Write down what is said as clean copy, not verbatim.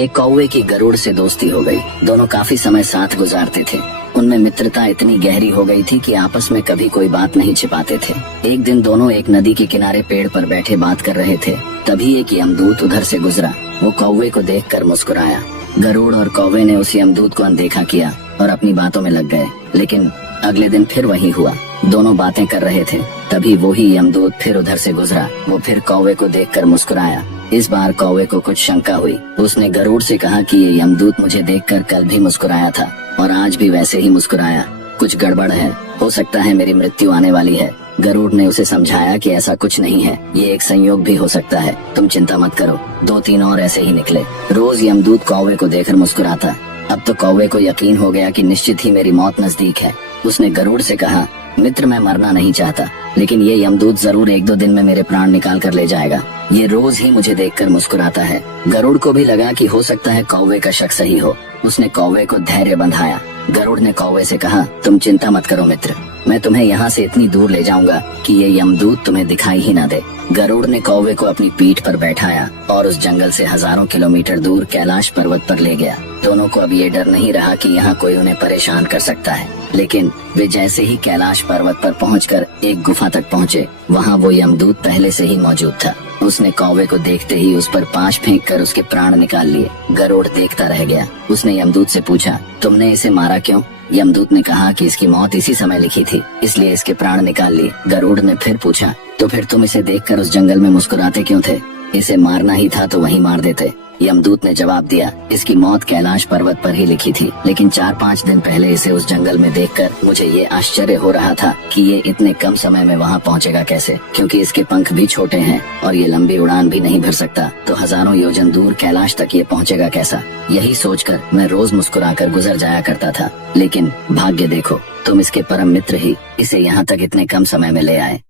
एक कौवे की गरुड़ से दोस्ती हो गई। दोनों काफी समय साथ गुजारते थे। उनमें मित्रता इतनी गहरी हो गई थी कि आपस में कभी कोई बात नहीं छिपाते थे। एक दिन दोनों एक नदी के किनारे पेड़ पर बैठे बात कर रहे थे। तभी एक यमदूत उधर से गुजरा। वो कौवे को देखकर मुस्कुराया। गरुड़ और कौवे ने उस यमदूत को अनदेखा किया और अपनी बातों में लग गए। लेकिन अगले दिन फिर वही हुआ। दोनों बातें कर रहे थे। तभी वही यमदूत फिर उधर से गुजरा। वो फिर कौवे को देखकर मुस्कुराया। इस बार कौवे को कुछ शंका हुई। उसने गरुड़ से कहा कि ये यमदूत मुझे देखकर कल भी मुस्कुराया था और आज भी वैसे ही मुस्कुराया। कुछ गड़बड़ है, हो सकता है मेरी मृत्यु आने वाली है। गरुड़ ने उसे समझाया कि ऐसा कुछ नहीं है, ये एक संयोग भी हो सकता है, तुम चिंता मत करो। 2-3 और ऐसे ही निकले। रोज यमदूत कौवे को देखकर मुस्कुराता। अब तो कौवे को यकीन हो गया कि निश्चित ही मेरी मौत नजदीक है। उसने गरुड़ से कहा, मित्र मैं मरना नहीं चाहता, लेकिन ये यमदूत जरूर 1-2 दिन में मेरे प्राण निकाल कर ले जाएगा। ये रोज ही मुझे देखकर मुस्कुराता है। गरुड़ को भी लगा कि हो सकता है कौवे का शक सही हो। उसने कौवे को धैर्य बंधाया। गरुड़ ने कौवे से कहा, तुम चिंता मत करो मित्र, मैं तुम्हें यहाँ से इतनी दूर ले जाऊंगा कि ये यमदूत तुम्हें दिखाई ही ना दे। गरुड़ ने कौवे को अपनी पीठ पर बैठाया और उस जंगल से हजारों किलोमीटर दूर कैलाश पर्वत पर ले गया। दोनों को अब ये डर नहीं रहा कि यहाँ कोई उन्हें परेशान कर सकता है। लेकिन वे जैसे ही कैलाश पर्वत पर पहुंचकर एक गुफा तक पहुंचे, वहाँ वो यमदूत पहले से ही मौजूद था। उसने कौवे को देखते ही उस पर पांच फेंककर उसके प्राण निकाल लिए। गरुड़ देखता रह गया। उसने यमदूत से पूछा, तुमने इसे मारा क्यों? यमदूत ने कहा कि इसकी मौत इसी समय लिखी थी, इसलिए इसके प्राण निकाल लिए। गरुड़ ने फिर पूछा, तो फिर तुम इसे देखकर उस जंगल में मुस्कुराते क्यों थे? इसे मारना ही था तो वहीं मार देते। यमदूत ने जवाब दिया, इसकी मौत कैलाश पर्वत पर ही लिखी थी, लेकिन 4-5 दिन पहले इसे उस जंगल में देखकर मुझे ये आश्चर्य हो रहा था कि ये इतने कम समय में वहाँ पहुँचेगा कैसे, क्योंकि इसके पंख भी छोटे हैं और ये लंबी उड़ान भी नहीं भर सकता, तो हजारों योजन दूर कैलाश तक ये पहुँचेगा कैसा? यही सोचकर मैं रोज मुस्कुराकर गुजर जाया करता था। लेकिन भाग्य देखो, तुम इसके परम मित्र ही इसे यहाँ तक इतने कम समय में ले आए।